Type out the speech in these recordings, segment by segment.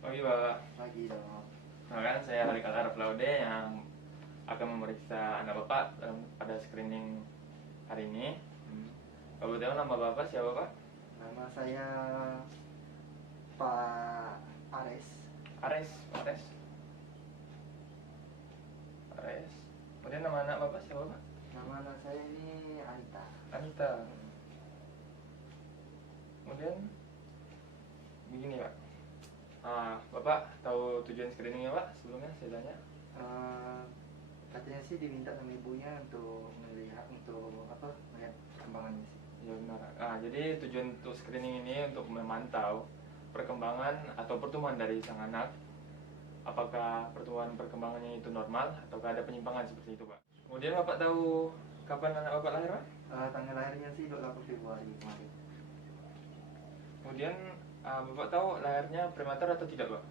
Pagi Pak, Pagi dong. nah kan saya Halikal Araf Laude yang akan memeriksa anak Bapak pada screening hari ini. Hmm. Kalau boleh tahu nama Bapak siapa Pak? Nama saya Pak Ares. Ares, Ares, Ares. Kemudian nama anak Bapak siapa Pak? Nama anak saya ini Anita. Anita. Kemudian begini Pak, Bapak tahu tujuan screeningnya Pak? Sebelumnya saya tanya. Eh, Katanya sih diminta sama ibunya untuk melihat melihat perkembangannya sih. Ya benar. Jadi tujuan untuk screening ini untuk memantau perkembangan atau pertumbuhan dari sang anak. Apakah pertumbuhan perkembangannya itu normal ataukah ada penyimpangan seperti itu, Pak? Kemudian Bapak tahu kapan anak Bapak lahir, Pak? Tanggal lahirnya sih 28 Februari kemarin. Kemudian Bapak tahu lahirnya prematur atau tidak, Pak?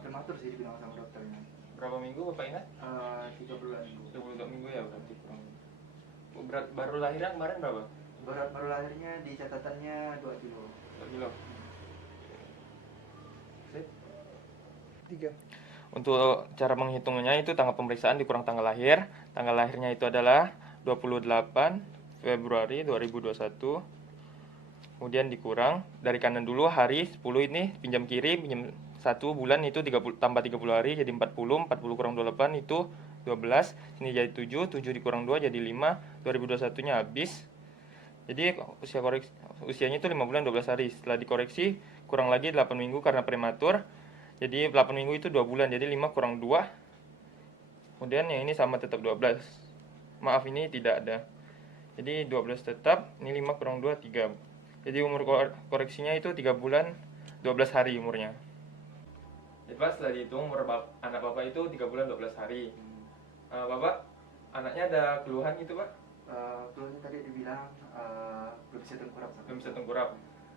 Prematur sih dibilang sama dokternya. Berapa minggu Bapak ingat? 3 bulan bu. 22 minggu ya berarti kurang. Berat baru lahirnya kemarin berapa? Berat baru lahirnya di catatannya 2 kilo. 2 kilo. Sip. 3. Untuk cara menghitungnya itu tanggal pemeriksaan dikurang tanggal lahir. Tanggal lahirnya itu adalah 28 Februari 2021. Kemudian dikurang dari kanan dulu hari 10 ini pinjam kiri, pinjam 1 bulan itu 30, tambah 30 hari jadi 40 kurang 28 itu 12, sini jadi 7 dikurang 2 jadi 5, 2021-nya habis. Jadi usianya itu 5 bulan 12 hari. Setelah dikoreksi kurang lagi 8 minggu karena prematur. Jadi 8 minggu itu 2 bulan, jadi 5 kurang 2. Kemudian yang ini sama tetap 12. Maaf ini tidak ada. Jadi 12 tetap, ini 5 kurang 2 3. Jadi umur koreksinya itu 3 bulan 12 hari umurnya. Jadi Pak, setelah dihitung umur anak Bapak itu 3 bulan 12 hari. Bapak, anaknya ada keluhan gitu Pak? Keluarnya tadi dibilang belum bisa tengkurap. Belum bisa tengkurap.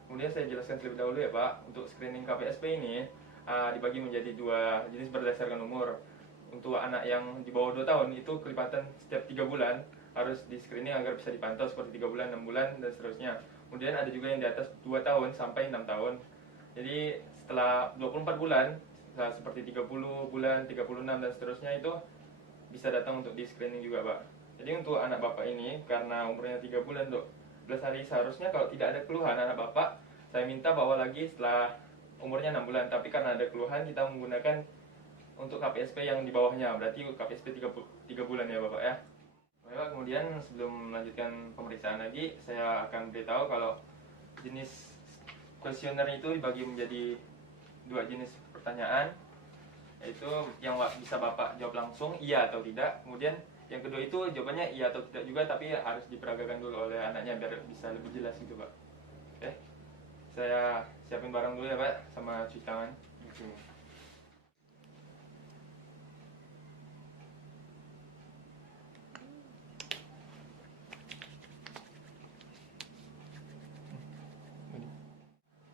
Kemudian saya jelaskan terlebih dahulu ya Pak, untuk screening KPSP ini dibagi menjadi 2 jenis berdasarkan umur. Untuk anak yang di bawah 2 tahun itu kelipatan setiap 3 bulan harus di screening agar bisa dipantau seperti 3 bulan, 6 bulan, dan seterusnya. Kemudian ada juga yang di atas 2 tahun sampai 6 tahun. Jadi setelah 24 bulan, seperti 30 bulan, 36 dan seterusnya itu bisa datang untuk di screening juga Pak. Jadi untuk anak Bapak ini karena umurnya 3 bulan 12 hari seharusnya kalau tidak ada keluhan anak Bapak, saya minta bawa lagi setelah umurnya 6 bulan. Tapi karena ada keluhan kita menggunakan untuk KPSP yang di bawahnya, berarti KPSP 3 bulan ya Bapak ya. Bapak, kemudian sebelum melanjutkan pemeriksaan lagi, saya akan beritahu kalau jenis kuesioner itu dibagi menjadi 2 jenis pertanyaan, yaitu yang bisa Bapak jawab langsung iya atau tidak. Kemudian yang kedua itu jawabannya iya atau tidak juga, tapi harus diperagakan dulu oleh anaknya biar bisa lebih jelas gitu Pak. Oke, saya siapin barang dulu ya Pak, sama cuci tangan. Oke.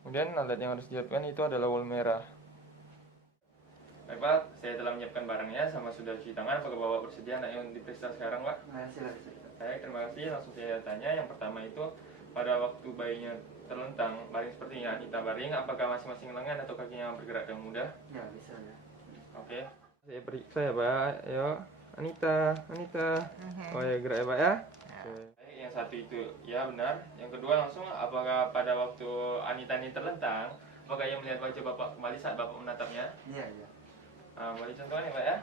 Kemudian alat yang harus disiapkan itu adalah wol merah. Baik Pak, saya telah menyiapkan barangnya sama sudah cuci tangan. Apakah Bapak bersedia anaknya untuk diperiksa sekarang Pak? Silakan. Baik, terima kasih. Langsung saya tanya. Yang pertama itu, pada waktu bayinya terlentang, baring seperti ini, Anita baring, apakah masing-masing lengan atau kakinya bergerak dengan mudah? Ya, bisa ya. Oke. Saya periksa ya Pak. Ayo, Anita, Anita. Oh ya, gerak ya Pak ya? Oke. Baik, yang satu itu ya benar. Yang kedua langsung, apakah pada waktu Anita ini terlentang, apakah ia melihat wajah Bapak kembali saat Bapak menatapnya? Iya, iya. Boleh contohnya Pak ya?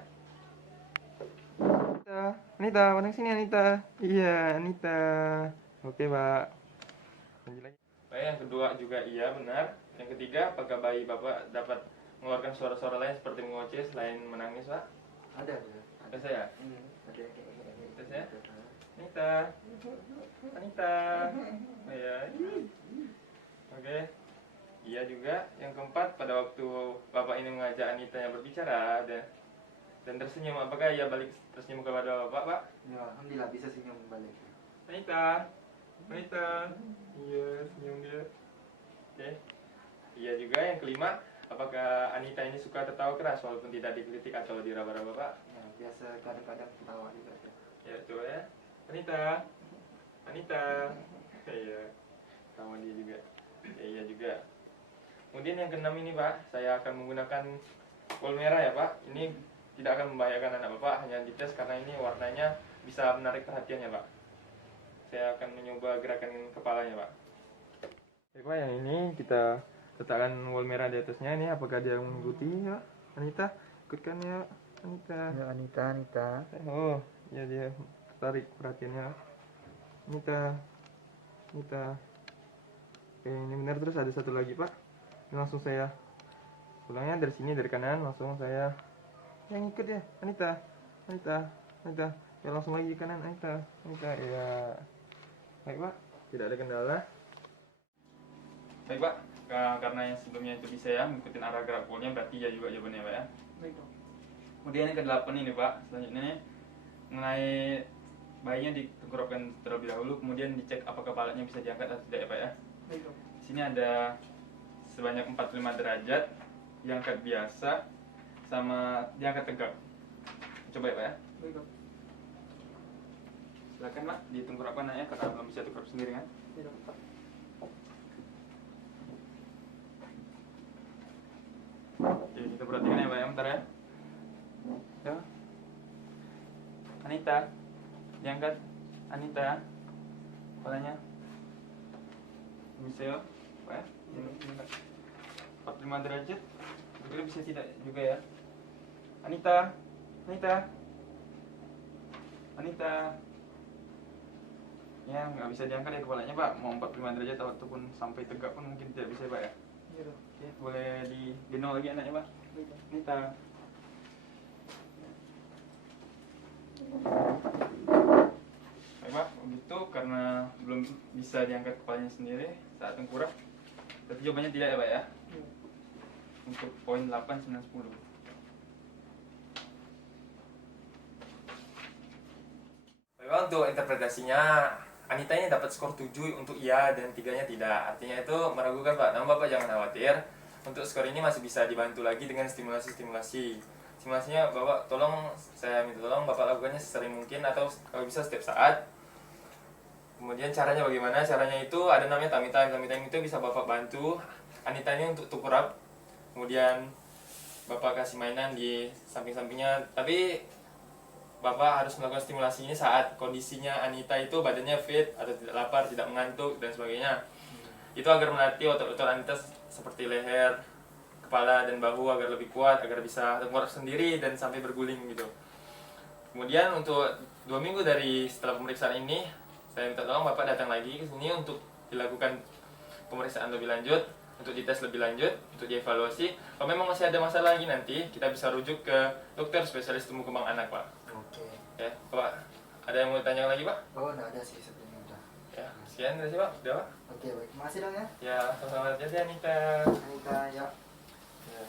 Anita, Anita, pandang sini Anita. Iya, Anita. Oke Pak. Lanjut lagi. Baik, yang kedua juga iya benar. Yang ketiga, apakah bayi Bapak dapat mengeluarkan suara-suara lain seperti mengoceh selain menangis Pak? Ada ya. Tes saya. Ada. Tes ya. Anita, Anita. Oh, iya. Oke. Iya juga. Yang keempat, pada waktu Bapak ini mengajak Anita yang berbicara dan tersenyum, apakah ia balik tersenyum kepada Bapak Pak? Ya, alhamdulillah bisa senyum balik. Anita, Anita. Iya, senyum dia. Oke. Iya juga. Yang kelima, apakah Anita ini suka tertawa keras walaupun tidak digelitik atau diraba-raba Pak? Ya, biasa kadang-kadang ketawa juga ya. Ya, coba ya. Anita, Anita. Iya, sama dia juga. Ya, iya juga. Kemudian Kemudian yang keenam ini Pak, saya akan menggunakan wol merah ya Pak. Ini tidak akan membahayakan anak Bapak, hanya dites karena ini warnanya bisa menarik perhatiannya Pak. Saya akan mencoba gerakan kepalanya Pak. Oke Pak, yang ini kita letakkan wol merah di atasnya. Ini apakah dia mengikuti ya? Anita, ikutkan ya Anita. Ya Anita, Anita. Oh, ya dia tarik perhatiannya. Anita, Anita. Oke, ini benar. Terus ada satu lagi Pak. Ini langsung saya pulangnya dari sini, dari kanan, langsung saya yang ikut ya Anita, Anita, Anita. Ya langsung lagi ke kanan Anita, Anita. Ya baik Pak, tidak ada kendala. Baik Pak, karena yang sebelumnya itu bisa ya mengikuti arah gerak bolnya, berarti ya juga jawabannya Pak ya. Baik Dok. Kemudian yang ke-8 ini Pak, selanjutnya mengenai bayinya ditengkurapkan terlebih dahulu, kemudian dicek apakah kepalanya bisa diangkat atau tidak ya Pak ya. Baik Dok. Di sini ada sebanyak 45 derajat, diangkat biasa sama diangkat tegak. Coba ya Pak ya. Baik Dok. Silakan Pak, ditengkurapkan ya karena belum bisa tengkurap sendiri kan. Baik Dok. Oke, kita perhatikan ya Pak ya, bentar ya. Ya. Anita, diangkat. Anita, kepalanya. Bisa ya, Pak ya. Diangkat. 45 derajat. Kira bisa tidak juga ya. Anita, Anita, Anita. Ya, nggak bisa diangkat ya kepalanya Pak. Mau 45 derajat ataupun sampai tegak pun mungkin tidak bisa Pak ya. Iya Dok. Oke, boleh digendong lagi anaknya Pak. Baik Dok. Nita. Baik Pak, begitu karena belum bisa diangkat kepalanya sendiri saat tengkurap. Berarti jawabannya tidak ya Pak ya. Iya. Untuk poin 8, 9, 10. Baik Pak, untuk interpretasinya Anita ini dapat skor 7 untuk iya dan 3-nya tidak. Artinya itu meragukan Pak. Namun Bapak jangan khawatir. Untuk skor ini masih bisa dibantu lagi dengan stimulasi-stimulasi. Stimulasinya Bapak saya minta tolong Bapak lakukannya sesering mungkin atau kalau bisa setiap saat. Kemudian caranya bagaimana? Caranya itu ada namanya tummy time. Tummy time itu bisa Bapak bantu Anita ini untuk tengkurap. Kemudian Bapak kasih mainan di samping-sampingnya. Tapi Bapak harus melakukan stimulasi ini saat kondisinya Anita itu badannya fit atau tidak lapar, tidak mengantuk dan sebagainya. Itu agar melatih otot-otot Anita seperti leher, kepala dan bahu agar lebih kuat, agar bisa tengkurap sendiri dan sampai berguling gitu. Kemudian untuk 2 minggu dari setelah pemeriksaan ini, saya minta tolong Bapak datang lagi ke sini untuk dilakukan pemeriksaan lebih lanjut, untuk dites lebih lanjut, untuk dievaluasi. Kalau memang masih ada masalah lagi nanti, kita bisa rujuk ke dokter spesialis tumbuh kembang anak Pak. Oke. Ya, Pak, ada yang mau ditanya lagi Pak? Oh, enggak ada sih sebenarnya udah. Ya, sekian dari sini Pak, udah Pak? Oke, baik. Terima kasih Dong ya. Ya, sama-sama. Jadi Anita. Anita ya. Ya.